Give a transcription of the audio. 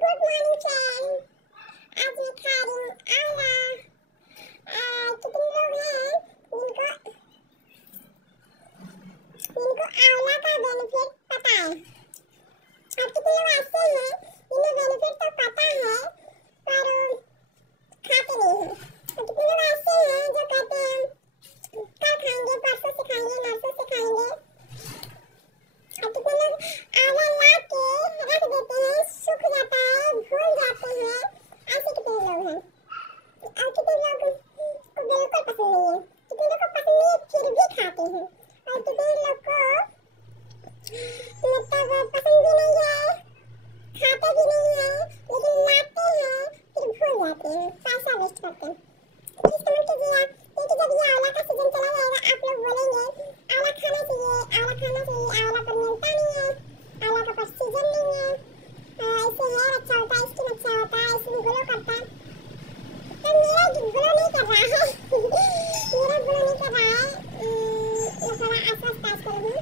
Good morning friend. आज मैं खा रही हूँ आंवला। कितने लोग हैं जिनको जिनको आंवला का बेनिफिट पता है, और कितने लोग ऐसे हैं जिन्हें बेनिफिट तो पता है पर खाते नहीं हैं, और कितने लोग ऐसे हैं जो कहते हैं कल खाएंगे, परसों से खाएंगे, नरसों से खाएंगे, और कितने लोग आंवला ला के रख देते हैं, सूख जाता है, भूल जाते हैं। ऐसे कितने लोग हैं, और कितने लोग को बिल्कुल पसंद नहीं है, कितने लोग को पसंद नहीं है फिर भी खाते हैं, और कितने लोग को मतलब पसंद भी नहीं है, खाते भी नहीं है, लेकिन लाते हैं फिर भूल जाते हैं, पैसा वेस्ट करते हैं। प्लीज कमेंट कीजिएगा क्योंकि जब ये आंवला का सीजन चला जाएगा आप लोग बोलेंगे आंवला खाना चाहिए, आंवला खाना चाहिए, आंवला पर मिलता नहीं है, आंवला का पर सीजन नहीं है, इससे हेयर अच्छा होता है, स्किन अच्छा होता है, स्किन ग्लो करता है। तो मेरा ग्लो नहीं कर रहा है मेरा ग्लो नहीं कर रहा है, मैं थोड़ा आसपास पास करूँगी।